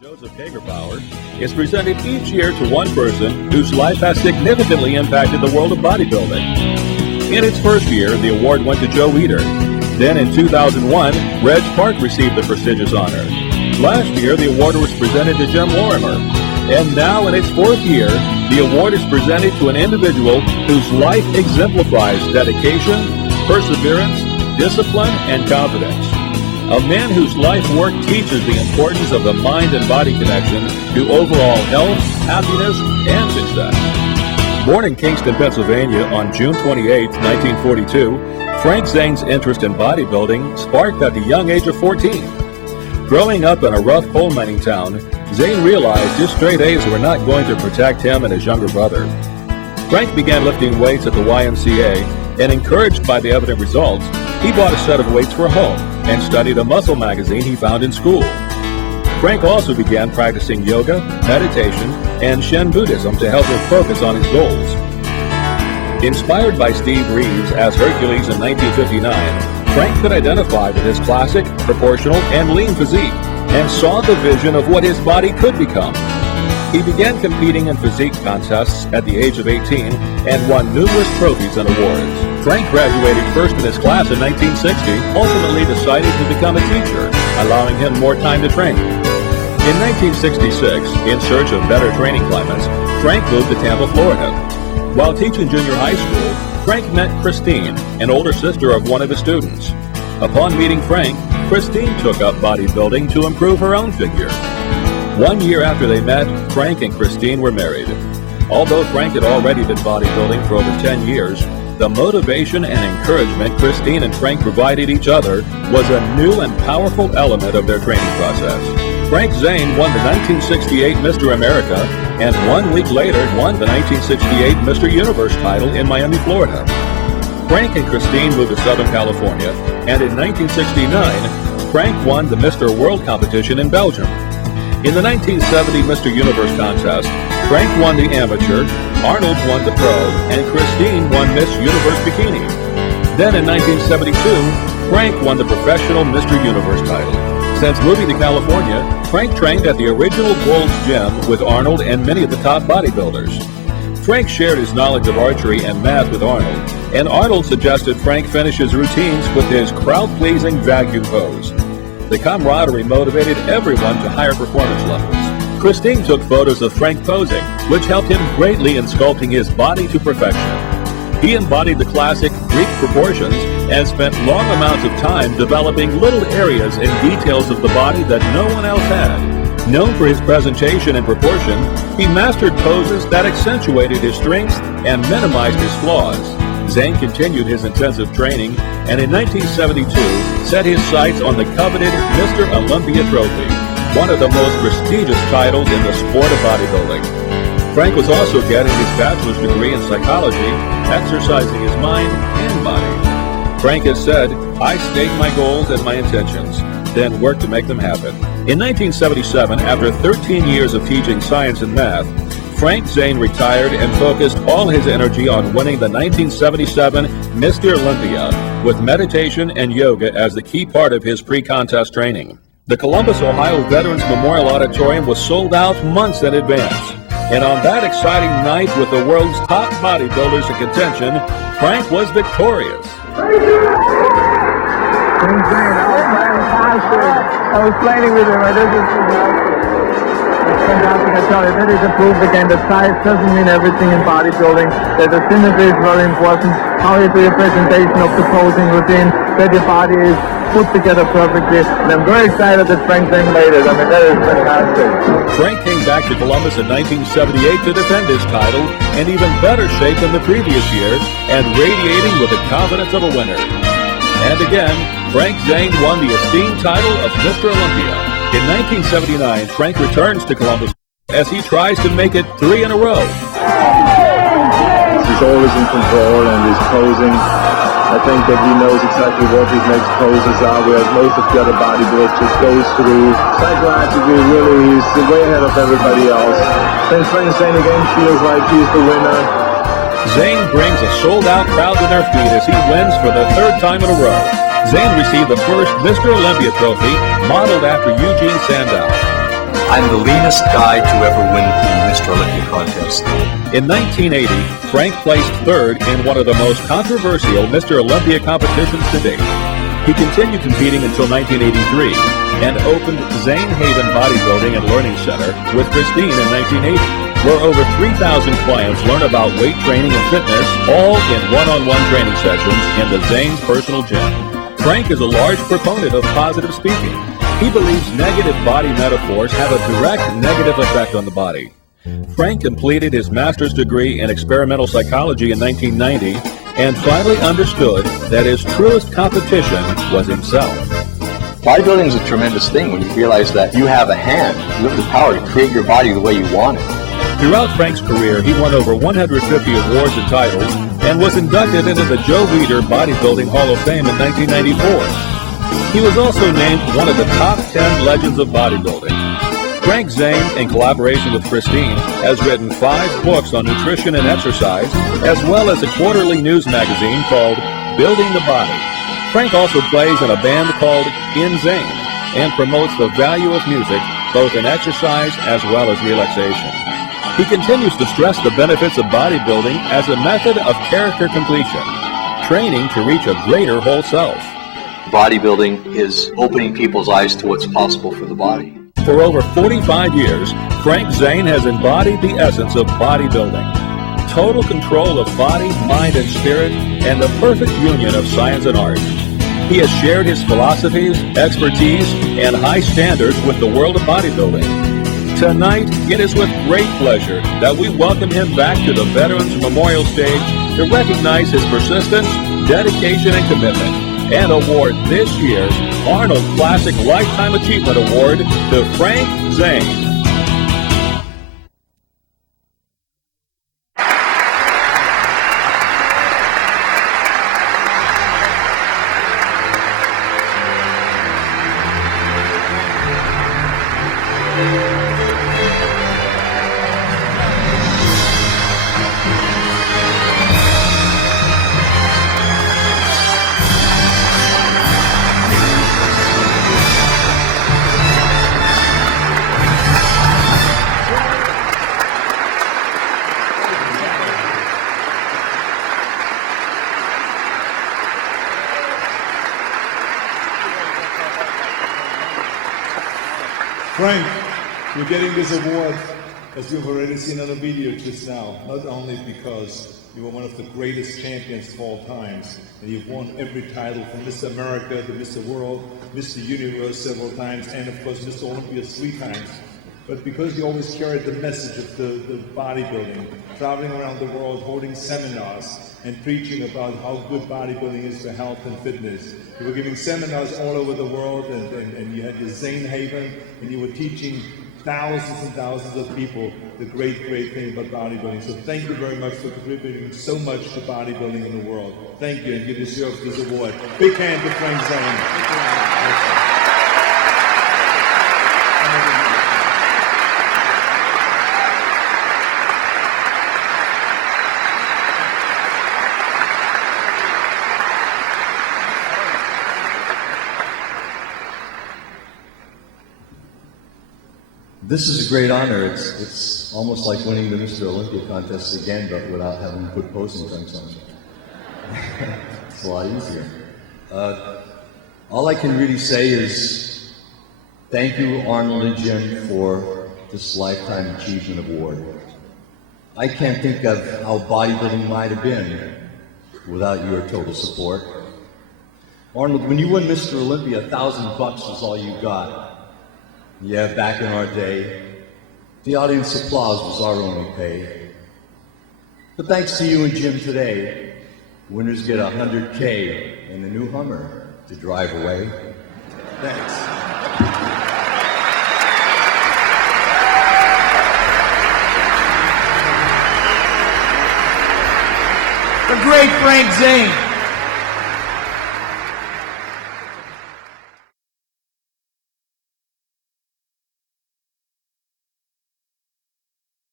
Joseph Hagerbauer is presented each year to one person whose life has significantly impacted the world of bodybuilding. In its first year, the award went to Joe Weider. Then in 2001, Reg Park received the prestigious honor. Last year, the award was presented to Jim Lorimer. And now in its fourth year, the award is presented to an individual whose life exemplifies dedication, perseverance, discipline, and confidence. A man whose life work teaches the importance of the mind and body connection to overall health, happiness, and success. Born in Kingston, Pennsylvania on June 28, 1942, Frank Zane's interest in bodybuilding sparked at the young age of 14. Growing up in a rough coal mining town, Zane realized his straight A's were not going to protect him and his younger brother. Frank began lifting weights at the YMCA, and encouraged by the evident results, he bought a set of weights for home and studied a muscle magazine he found in school. Frank also began practicing yoga, meditation, and Shen Buddhism to help him focus on his goals. Inspired by Steve Reeves as Hercules in 1959, Frank could identify with his classic, proportional, and lean physique and saw the vision of what his body could become. He began competing in physique contests at the age of 18 and won numerous trophies and awards. Frank graduated first in his class in 1960, ultimately decided to become a teacher, allowing him more time to train. In 1966, in search of better training climates, Frank moved to Tampa, Florida. While teaching junior high school, Frank met Christine, an older sister of one of his students. Upon meeting Frank, Christine took up bodybuilding to improve her own figure. 1 year after they met, Frank and Christine were married. Although Frank had already been bodybuilding for over 10 years, the motivation and encouragement Christine and Frank provided each other was a new and powerful element of their training process. Frank Zane won the 1968 Mr. America and 1 week later won the 1968 Mr. Universe title in Miami, Florida. Frank and Christine moved to Southern California, and in 1969, Frank won the Mr. World competition in Belgium. In the 1970 Mr. Universe contest, Frank won the amateur, Arnold won the pro, and Christine won Miss Universe Bikini. Then in 1972, Frank won the professional Mr. Universe title. Since moving to California, Frank trained at the original Gold's Gym with Arnold and many of the top bodybuilders. Frank shared his knowledge of archery and math with Arnold, and Arnold suggested Frank finish his routines with his crowd-pleasing vacuum pose. The camaraderie motivated everyone to higher performance levels. Christine took photos of Frank posing, which helped him greatly in sculpting his body to perfection. He embodied the classic Greek proportions and spent long amounts of time developing little areas and details of the body that no one else had. Known for his presentation and proportion, he mastered poses that accentuated his strengths and minimized his flaws. Zane continued his intensive training and in 1972 set his sights on the coveted Mr. Olympia trophy, one of the most prestigious titles in the sport of bodybuilding. Frank was also getting his bachelor's degree in psychology, exercising his mind and body. Frank has said, "I state my goals and my intentions, then work to make them happen." In 1977, after 13 years of teaching science and math, Frank Zane retired and focused all his energy on winning the 1977 Mr. Olympia, with meditation and yoga as the key part of his pre-contest training. The Columbus, Ohio Veterans Memorial Auditorium was sold out months in advance. And on that exciting night with the world's top bodybuilders in contention, Frank was victorious. Frank Zane, that was fantastic. I was training with him, and this is fantastic. It's fantastic, I tell you. That is a proof again that size doesn't mean everything in bodybuilding, that the symmetry is very important, how you do your presentation of the posing routine, that your body is put together perfectly, and I'm very excited that Frank Zane made it. I mean, that is fantastic. Frank came back to Columbus in 1978 to defend his title, in even better shape than the previous year, and radiating with the confidence of a winner. And again, Frank Zane won the esteemed title of Mr. Olympia. In 1979, Frank returns to Columbus as he tries to make it 3 in a row. He's always in control and he's posing. I think that he knows exactly what his next poses are, whereas most of the other bodybuilders just goes through. Psychologically, really, he's way ahead of everybody else. Then Frank Zane again feels like he's the winner. Zane brings a sold-out crowd to their feet as he wins for the 3rd time in a row. Zane received the first Mr. Olympia trophy, modeled after Eugene Sandow. I'm the leanest guy to ever win the Mr. Olympia contest. In 1980, Frank placed third in one of the most controversial Mr. Olympia competitions to date. He continued competing until 1983 and opened Zane Haven Bodybuilding and Learning Center with Christine in 1980, where over 3,000 clients learn about weight training and fitness, all in one-on-one training sessions in the Zane's personal gym. Frank is a large proponent of positive speaking. He believes negative body metaphors have a direct negative effect on the body. Frank completed his master's degree in experimental psychology in 1990 and finally understood that his truest competition was himself. Bodybuilding is a tremendous thing when you realize that you have a hand. You have the power to create your body the way you want it. Throughout Frank's career, he won over 150 awards and titles and was inducted into the Joe Weider Bodybuilding Hall of Fame in 1994. He was also named one of the top 10 legends of bodybuilding. Frank Zane, in collaboration with Christine, has written 5 books on nutrition and exercise, as well as a quarterly news magazine called Building the Body. Frank also plays in a band called In Zane and promotes the value of music, both in exercise as well as relaxation. He continues to stress the benefits of bodybuilding as a method of character completion, training to reach a greater whole self. Bodybuilding is opening people's eyes to what's possible for the body. For over 45 years, Frank Zane has embodied the essence of bodybuilding. Total control of body, mind, and spirit, and the perfect union of science and art. He has shared his philosophies, expertise, and high standards with the world of bodybuilding. Tonight, it is with great pleasure that we welcome him back to the Veterans Memorial Stage to recognize his persistence, dedication, and commitment, and award this year's Arnold Classic Lifetime Achievement Award to Frank Zane. Frank, you're getting this award, as you've already seen on the video just now, not only because you were one of the greatest champions of all times, and you've won every title from Mr. America to Mr. World, Mr. Universe several times, and of course Mr. Olympia 3 times, but because you always carried the message of the bodybuilding, traveling around the world, holding seminars, and preaching about how good bodybuilding is for health and fitness. You were giving seminars all over the world, and you had your Zane Haven, and you were teaching thousands and thousands of people the great thing about bodybuilding. So thank you very much for contributing so much to bodybuilding in the world. Thank you, and you deserve this award. Big hand to Frank Zane. This is a great honor. It's almost like winning the Mr. Olympia contest again, but without having to put posing trunks on. It's a lot easier. All I can really say is thank you, Arnold and Jim, for this Lifetime Achievement Award. I can't think of how bodybuilding might have been without your total support. Arnold, when you won Mr. Olympia, $1,000 was all you got. Yeah, back in our day, the audience applause was our only pay. But thanks to you and Jim today, winners get $100K and a new Hummer to drive away. Thanks. The great Frank Zane.